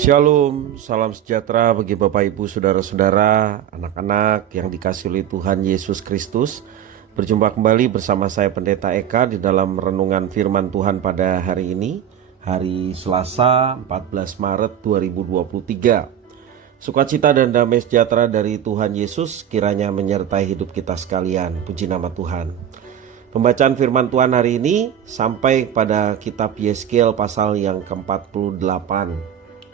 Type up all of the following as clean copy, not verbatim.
Shalom, salam sejahtera bagi Bapak Ibu Saudara-saudara, anak-anak yang dikasihi oleh Tuhan Yesus Kristus. Berjumpa kembali bersama saya Pendeta Eka di dalam renungan firman Tuhan pada hari ini, hari Selasa 14 Maret 2023. Sukacita dan damai sejahtera dari Tuhan Yesus kiranya menyertai hidup kita sekalian. Puji nama Tuhan. Pembacaan firman Tuhan hari ini sampai pada kitab Yeskiel pasal yang ke-48.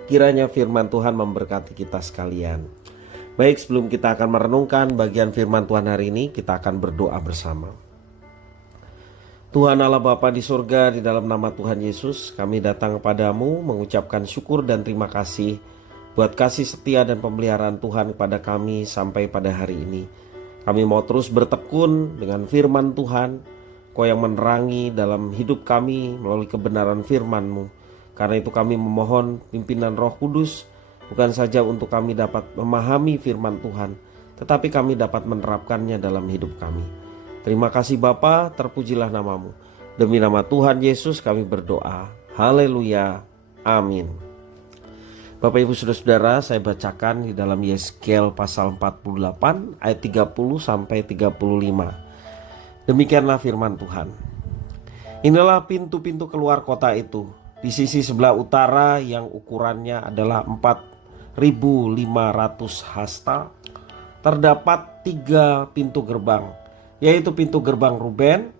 Kiranya firman Tuhan memberkati kita sekalian. Baik, sebelum kita akan merenungkan bagian firman Tuhan hari ini, kita akan berdoa bersama. Tuhan Allah Bapa di surga, di dalam nama Tuhan Yesus, kami datang kepadamu mengucapkan syukur dan terima kasih buat kasih setia dan pemeliharaan Tuhan kepada kami sampai pada hari ini. Kami mau terus bertekun dengan firman Tuhan, Kau yang menerangi dalam hidup kami melalui kebenaran firman-Mu. Karena itu kami memohon pimpinan Roh Kudus, bukan saja untuk kami dapat memahami firman Tuhan, tetapi kami dapat menerapkannya dalam hidup kami. Terima kasih Bapa, terpujilah namamu. Demi nama Tuhan Yesus kami berdoa. Haleluya. Amin. Bapak Ibu Saudara-saudara, saya bacakan di dalam Yeskiel pasal 48 ayat 30 sampai 35. Demikianlah firman Tuhan. Inilah pintu-pintu keluar kota itu. Di sisi sebelah utara yang ukurannya adalah 4.500 hasta, terdapat 3 pintu gerbang, yaitu pintu gerbang Ruben,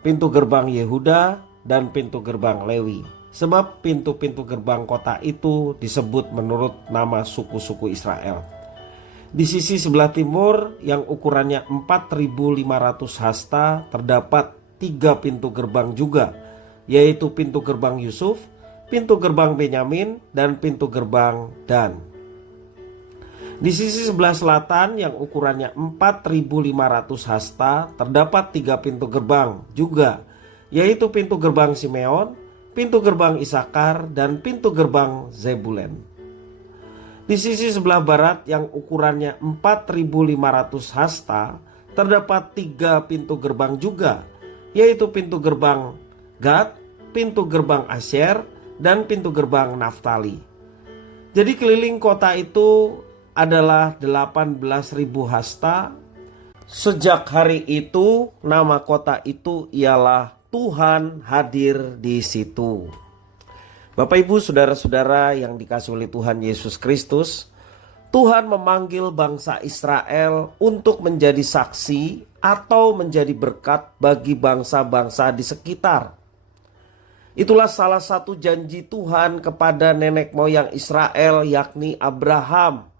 pintu gerbang Yehuda, dan pintu gerbang Lewi. Sebab pintu-pintu gerbang kota itu disebut menurut nama suku-suku Israel. Di sisi sebelah timur yang ukurannya 4.500 hasta, terdapat 3 pintu gerbang juga, yaitu pintu gerbang Yusuf, pintu gerbang Benyamin, dan pintu gerbang Dan. Di sisi sebelah selatan yang ukurannya 4.500 hasta, terdapat 3 pintu gerbang juga, yaitu pintu gerbang Simeon, pintu gerbang Isakar, dan pintu gerbang Zebulen. Di sisi sebelah barat yang ukurannya 4.500 hasta, terdapat 3 pintu gerbang juga, yaitu pintu gerbang Gad, pintu gerbang Asyer, dan pintu gerbang Naftali. Jadi keliling kota itu adalah 18.000 hasta. Sejak hari itu nama kota itu ialah Tuhan hadir di situ. Bapak Ibu Saudara-saudara yang dikasihi oleh Tuhan Yesus Kristus, Tuhan memanggil bangsa Israel untuk menjadi saksi atau menjadi berkat bagi bangsa-bangsa di sekitar. Itulah salah satu janji Tuhan kepada nenek moyang Israel, yakni Abraham,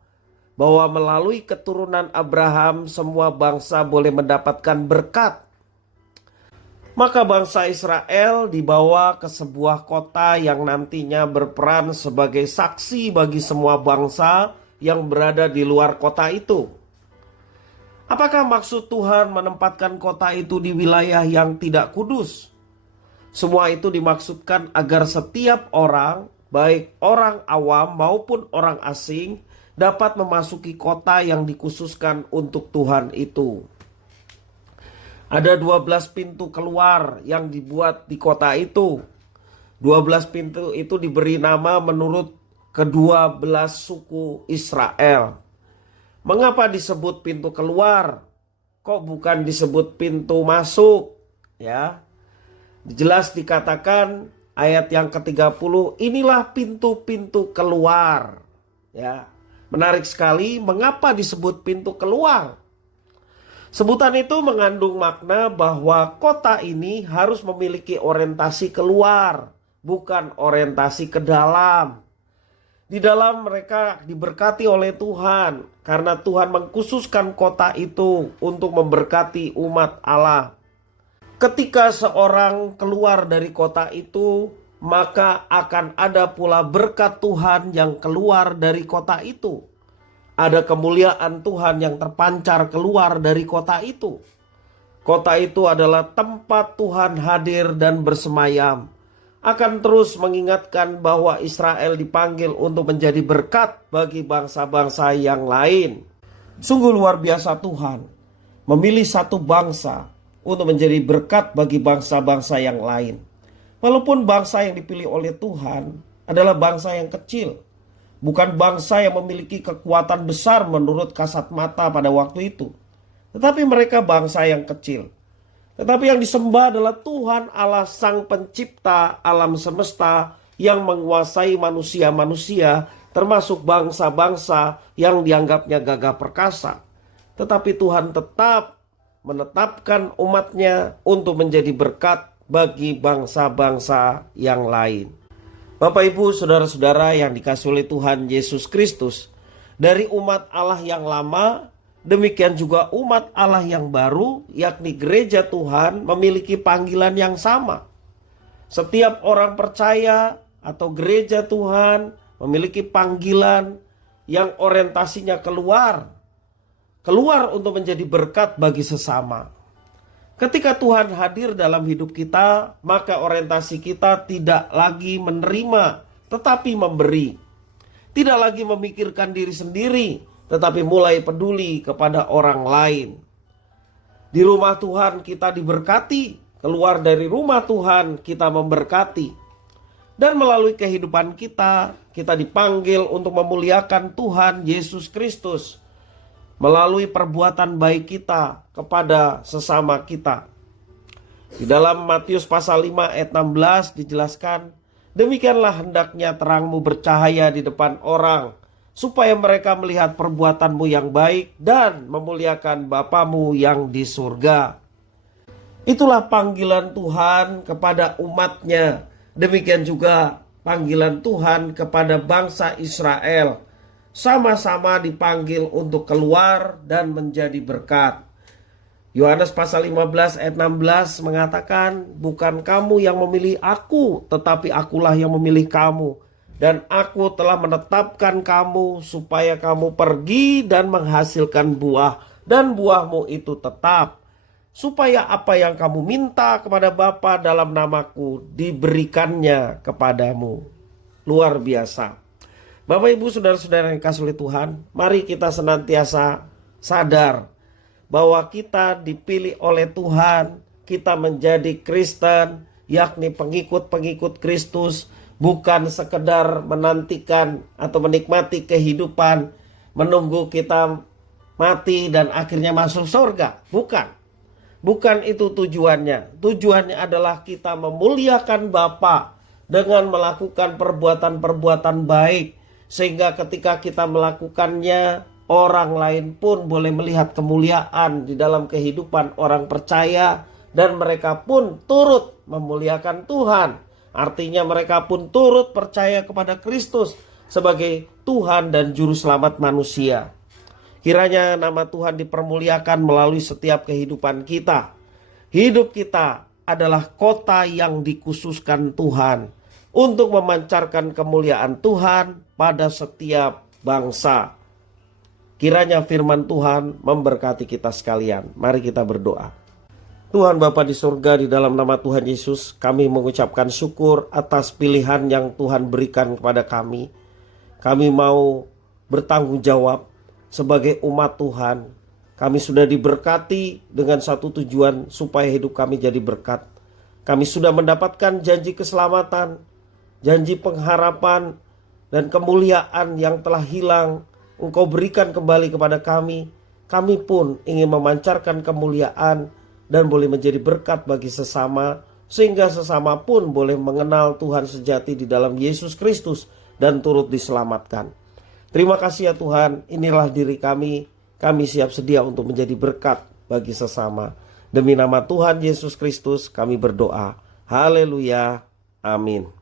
bahwa melalui keturunan Abraham semua bangsa boleh mendapatkan berkat. Maka bangsa Israel dibawa ke sebuah kota yang nantinya berperan sebagai saksi bagi semua bangsa yang berada di luar kota itu. Apakah maksud Tuhan menempatkan kota itu di wilayah yang tidak kudus? Semua itu dimaksudkan agar setiap orang, baik orang awam maupun orang asing, dapat memasuki kota yang dikhususkan untuk Tuhan itu. Ada 12 pintu keluar yang dibuat di kota itu. 12 pintu itu diberi nama menurut ke-12 suku Israel. Mengapa disebut pintu keluar? Kok bukan disebut pintu masuk? Ya. Jelas dikatakan ayat yang ke-30, inilah pintu-pintu keluar. Ya. Menarik sekali, mengapa disebut pintu keluar? Sebutan itu mengandung makna bahwa kota ini harus memiliki orientasi keluar, bukan orientasi ke dalam. Di dalam mereka diberkati oleh Tuhan, karena Tuhan mengkhususkan kota itu untuk memberkati umat Allah. Ketika seorang keluar dari kota itu, maka akan ada pula berkat Tuhan yang keluar dari kota itu. Ada kemuliaan Tuhan yang terpancar keluar dari kota itu. Kota itu adalah tempat Tuhan hadir dan bersemayam. Akan terus mengingatkan bahwa Israel dipanggil untuk menjadi berkat bagi bangsa-bangsa yang lain. Sungguh luar biasa Tuhan memilih satu bangsa untuk menjadi berkat bagi bangsa-bangsa yang lain. Walaupun bangsa yang dipilih oleh Tuhan adalah bangsa yang kecil, bukan bangsa yang memiliki kekuatan besar menurut kasat mata pada waktu itu. Tetapi mereka bangsa yang kecil. Tetapi yang disembah adalah Tuhan Allah Sang Pencipta alam semesta yang menguasai manusia-manusia, termasuk bangsa-bangsa yang dianggapnya gagah perkasa. Tetapi Tuhan tetap menetapkan umatnya untuk menjadi berkat bagi bangsa-bangsa yang lain. Bapak, Ibu, saudara-saudara yang dikasihi oleh Tuhan Yesus Kristus, dari umat Allah yang lama, demikian juga umat Allah yang baru, yakni gereja Tuhan, memiliki panggilan yang sama. Setiap orang percaya atau gereja Tuhan memiliki panggilan yang orientasinya keluar untuk menjadi berkat bagi sesama. Ketika Tuhan hadir dalam hidup kita, maka orientasi kita tidak lagi menerima, tetapi memberi. Tidak lagi memikirkan diri sendiri, tetapi mulai peduli kepada orang lain. Di rumah Tuhan kita diberkati, keluar dari rumah Tuhan kita memberkati. Dan melalui kehidupan kita dipanggil untuk memuliakan Tuhan Yesus Kristus melalui perbuatan baik kita kepada sesama kita. Di dalam Matius pasal 5 ayat 16 dijelaskan, demikianlah hendaknya terangmu bercahaya di depan orang, supaya mereka melihat perbuatanmu yang baik dan memuliakan Bapamu yang di surga. Itulah panggilan Tuhan kepada umatnya. Demikian juga panggilan Tuhan kepada bangsa Israel. Sama-sama dipanggil untuk keluar dan menjadi berkat. Yohanes pasal 15 ayat 16 mengatakan, bukan kamu yang memilih aku, tetapi akulah yang memilih kamu. Dan aku telah menetapkan kamu supaya kamu pergi dan menghasilkan buah, dan buahmu itu tetap. Supaya apa yang kamu minta kepada Bapa dalam namaku diberikannya kepadamu. Luar biasa. Bapak, Ibu, saudara-saudara yang dikasihi oleh Tuhan, mari kita senantiasa sadar bahwa kita dipilih oleh Tuhan, kita menjadi Kristen, yakni pengikut-pengikut Kristus, bukan sekedar menantikan atau menikmati kehidupan, menunggu kita mati dan akhirnya masuk surga. Bukan itu tujuannya. Tujuannya adalah kita memuliakan Bapa dengan melakukan perbuatan-perbuatan baik, sehingga ketika kita melakukannya, orang lain pun boleh melihat kemuliaan di dalam kehidupan orang percaya, dan mereka pun turut memuliakan Tuhan. Artinya mereka pun turut percaya kepada Kristus sebagai Tuhan dan Juru Selamat manusia. Kiranya nama Tuhan dipermuliakan melalui setiap kehidupan kita. Hidup kita adalah kota yang dikhususkan Tuhan untuk memancarkan kemuliaan Tuhan pada setiap bangsa. Kiranya firman Tuhan memberkati kita sekalian. Mari kita berdoa. Tuhan Bapa di surga, di dalam nama Tuhan Yesus, kami mengucapkan syukur atas pilihan yang Tuhan berikan kepada kami. Kami mau bertanggung jawab sebagai umat Tuhan. Kami sudah diberkati dengan satu tujuan, supaya hidup kami jadi berkat. Kami sudah mendapatkan janji keselamatan, janji pengharapan, dan kemuliaan yang telah hilang Engkau berikan kembali kepada kami. Kami pun ingin memancarkan kemuliaan dan boleh menjadi berkat bagi sesama, sehingga sesama pun boleh mengenal Tuhan sejati di dalam Yesus Kristus dan turut diselamatkan. Terima kasih ya Tuhan, inilah diri kami. Kami siap sedia untuk menjadi berkat bagi sesama. Demi nama Tuhan Yesus Kristus kami berdoa. Haleluya. Amin.